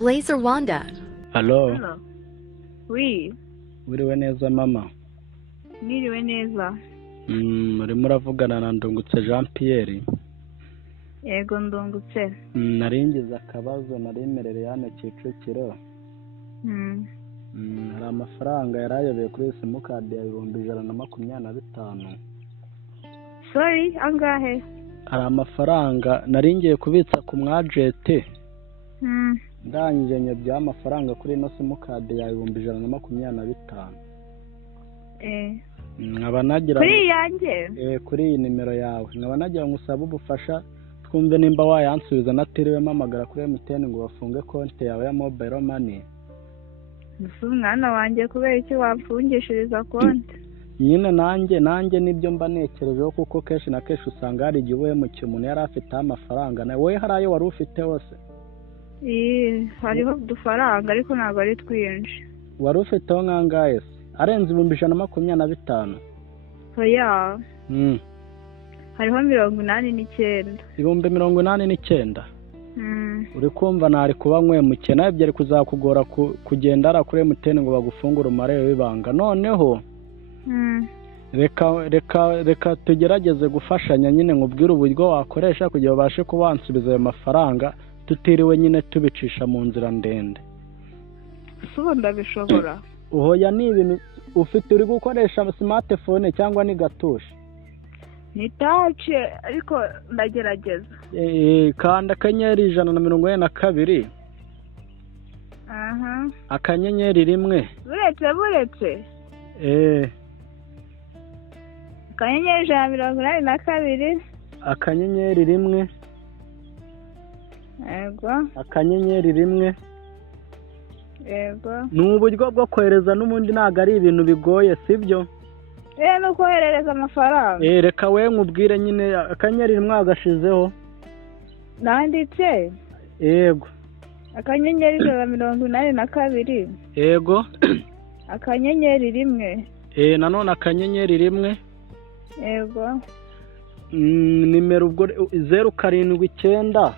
Blazer Wanda. Halo, Hello. Oui, wiriwe neza mama. niriwe neza. Urimo uravugana na Ndungutse Jean Pierre. Yego ndungutse. Nari ngize akabazo nari merere hano Kicukiro. Hari amafaranga yarayobeye kuri simukadi ya 125. Sorry, angahe? Hari amafaranga nari ngiye kubitsa ku mwajete. Ndangije nyabya amafaranga kuri ino simukadi ya 125. Nkaba nagira Kuri yanjye? Kuri iyi nimero yawe. Nkaba nagira ngo usabe ubufasha twumve nimba wayansubiza natiriwe mpamagara kuri MTN ngo bafunge konti yawe ya mobile money. Gusa umwana wanjye kubera iki wapfungishiriza konti? Nyine nanjye nibyo mba nekerejeho kuko kenshi na kenshi usanga hari igihe uhemukiye umuntu yari afite amafaranga na wowe hari ayo wari ufite hose. Hariho udufaranga ariko ntabwo ari twinshi. Wari ufiteho nkangahe se? Arenze 125. Oya. Hariho 89. 89. Uri kumva nari kuba nkwemukiye nawe byari kuzakugora kugenda ara kuri MTN ngo bagufungure umare w'ibanga. Noneho reka tugerageze gufashanya nyine nkubwire uburyo wakoresha kugira babashe kubansubiza ayo mafaranga tutiriwe nyine tubicisha mu nzira ndende. Subo ndabishobora. Uhoya ni ibintu ufite uri gukoresha smartphone cyangwa ni gatushi? Ni touch ariko ndagerageza. Kanda akanyenyeri 142. Akanyenyeri 1. Buretse. Akanyenyeri 182. Akanyenyeri 1. Yego. Akanyenyeri 1. Yego. Ni uburyo bwo kohereza n'ubundi ntago ari ibintu bigoye sibyo? No koherereza amafaranga. Reka we nkubwire nyine akanyenyeri 1 agashizeho. Nanditse? Yego. Akanyenyeri 182. Yego. Akanyenyeri 1. Nanone akanyenyeri 1. Yego. Nimero ubwo 079.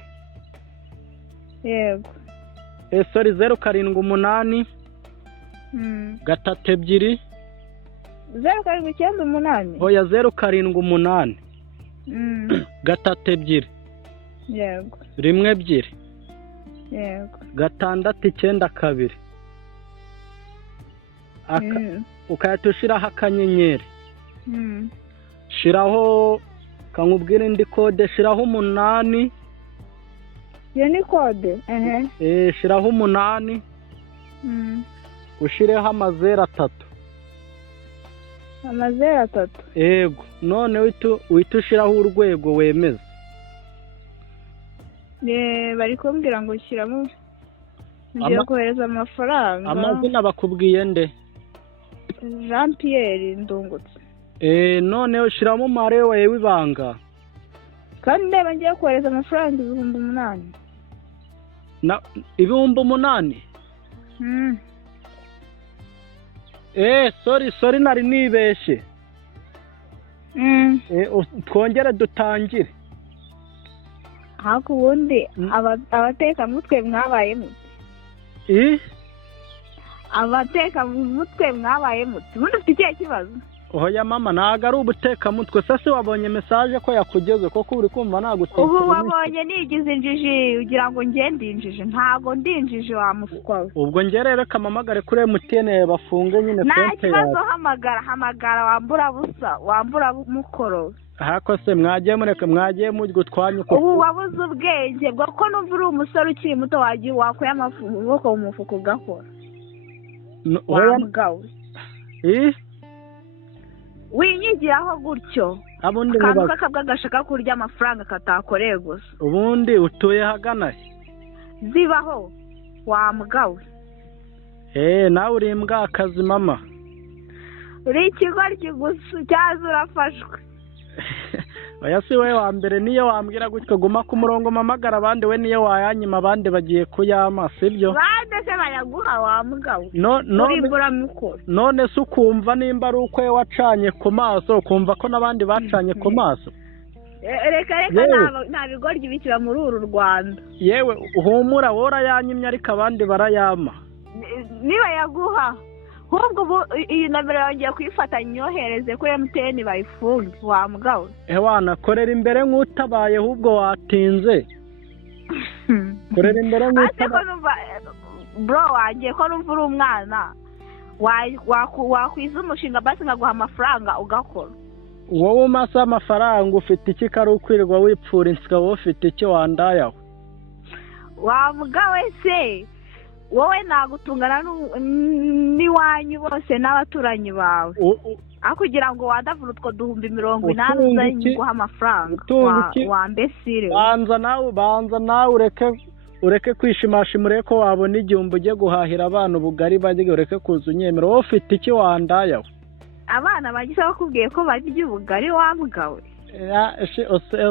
Yego. Sorry 078. 32. 078. Oya 078. 32. Yego. 12. Yego. 692. Ukayatushiraho akanyenyeri. Shiraho kankubwira indi kode shiraho 8. Iyo ni kode? Shiraho 8. Ushireho amazero 3. Amazero 3? Yego. None witushiraho urwego wemeza. Bari kumbwira ngo shyiramo ngiye kohereza amafaranga. Amazina bakubwiye nde? Jean Pierre Ndungutse. None ushiramo umare wawe w'ibanga. Kandi ndeba ngiye kohereza amafaranga 8,000. Na 8,000? Sorry nari nibeshe. Twongere dutangire. Hako ubundi abateka mutwe mwabaye muti. Abateka mutwe mwabaye muti. Ubundi ufite ikihe kibazo? Oya mama ntago ari ubuteka mutwe sase wabonye message ko yakugeze koko uri kumva naguteka. Ubu wabonye nigize injiji ugira ngo ngende injiji ntago ndinjiji wa mufukwa. Ubwo ngerere kamamagare kuri MTN bafunge nyine konti yawe. Nta kibazo hamagara wambura busa wambura mukoro. Hako se mwagiye mujye twanyuko. Ubu wabuze ubwenge bwo ko numva uri umusore ukiri muto wagiye wakuye amafuko mu mufuko gakora. Wamgawe. Winyigiraho gutyo. Abundi kakabwa gashaka kurya amafaranga katakoreye gusa. Ubundi utuye hagana. Zibaho wamgawe. Nawe uri imbwa akazi mama. Uri ikigoryi gusa cyaza urafashwe. Oya si we wa mbere niyo wambwira gutyo guma ku murongo mamagara abandi we niyo wayanyima abandi bagiye kuyama sibyo? Bande se bayaguha wamgawe. None se ukumva nimba ari ukwe wacanye ku maso kumva ko nabandi bacanye ku maso. reka nta bigoryi bikira muri uru Rwanda. Yewe uhumura wora yanyimye ariko abandi barayama. Niba yaguha ahubwo ubu iyi nomero yongeye kuyifata nyohereze kuri MTN bayifunge wa mugabo. Wana korera imbere nk'utabaye ahubwo watinze. Korera imbere nk'utabaye. Bro wanjye ko numva uri umwana wakwiza umushinga basi nkaguha amafaranga ugakora. Wowe umasa amafaranga ufite iki kari ukwirirwa wipfura insika wowe ufite iki wandayaho? Wa mugabo se wowe nagutungana n'iwanyu bose n'abaturanyi bawe kugira ngo wadavura utwo 80,000 uzanyiguha amafaranga wa mbesire. Banza nawe ureke kwishimashima ureke ko wabona igihumbi ugiye guhahira abana ubugari bajye ureke kuza unyemera wowe ufite iki wandayaho? Abana bagise bakubwiye ko barya ubugari wabwawe.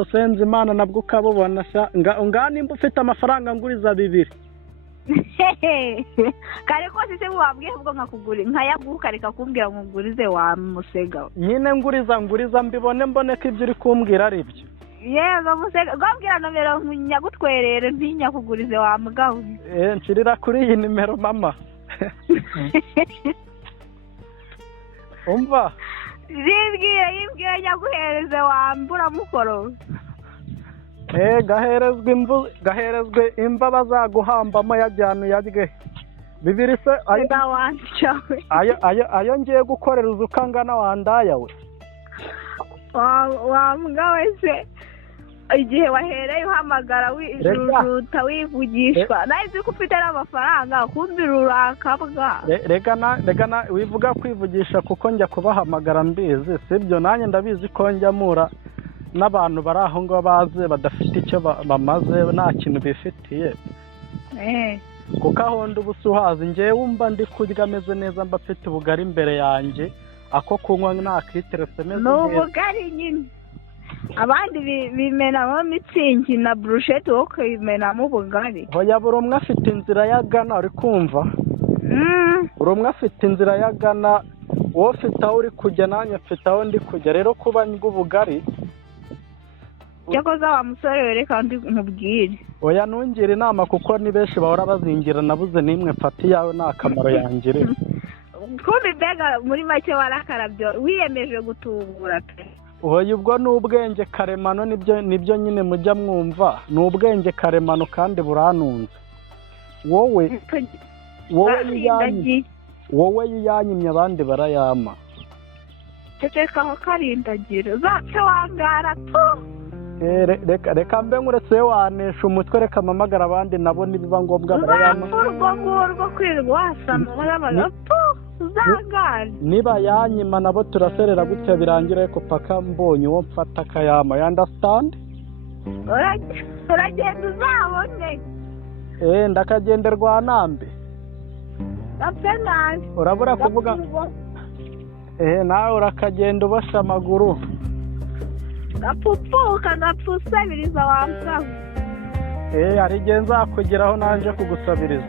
Usenze Imana nabwo ukabubona nimba ufite amafaranga nguriza 2. Kare kose se wabwiye ubwo nkakugura nkayaguka reka kumbwira ngo ngurize wa musega. Nyine nguriza mbone ko ibyo uri kumbwira ari byo. Yego musega gwabwira nomero nyagutwerere ntinyakugurize wa mugabo. Nshirira kuri iyi nimero mama. Umva yibwira nyaguhereze wambura mukoro. Gaherezwe imva bazaguhambamo yajyana uyarye. Bibiri se ayo ngiye gukorera uzukangana wandayawe. Wa mugabo se igihe wahereye uhamagara wijujuta wivugishwa nazi ko ufite n'amafaranga kumbira urakabwa. Rega wivuga kwivugisha kuko njya kubahamagara mbizi sibyo nanjye ndabizi ko njyamura n'abantu bari aho ngo baze badafite icyo bamaze nta kintu bifitiye. Kuko aho ndi ubusuhazi ngewe wumva ndi kurya ameze neza mba mfite ubugari imbere yanjye ako kunywa nakiteretse meze neza. N'ubugari nyine abandi bimenamo mitsingi na brushette wo kwimenamo ubugari. Hoya buri umwe afite inzira yagana uri kumva. Buri umwe afite inzira yagana wowe ufite aho uri kujya nanjye mfite aho ndi kujya rero kuba nywa ubugari. Cyakoze wa musore wereka ndi nkubwire. Oya nungire inama kuko ni benshi bahora bazingira nabuze nimwe mfati yawe nta kamaro yangire. Kumbe bega muri make warakarabyo wiyemeje gutubura pe. Oya ubwo n'ubwenge karemano nibyo nyine mujya mwumva n'ubwenge karemano kandi buranunze. Wowe yanyimye abandi barayama. Tetekaho karindagira zace wangara tu. Reka mbe nkuretse wanesha umutwe reka mpamagara abandi nabo nibiba ngombwa barayama. Urwo kwirirwa wasama barabaga zagari. Niba yanyima nabo turaserera gutya birangira ariko paka mbonye uwo mfata akayama. You understand? Uragenda uzabone. Ndakagenderwa nambe. Apena. Urabura kuvuga. Nawe urakagenda ubasha amaguru. Gapupuka gapfusabiriza wamsaho. Hari igihe nzakugeraho nanje kugusabiriza.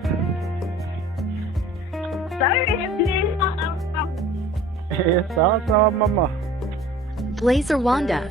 Sawa mama. Blazer Wanda.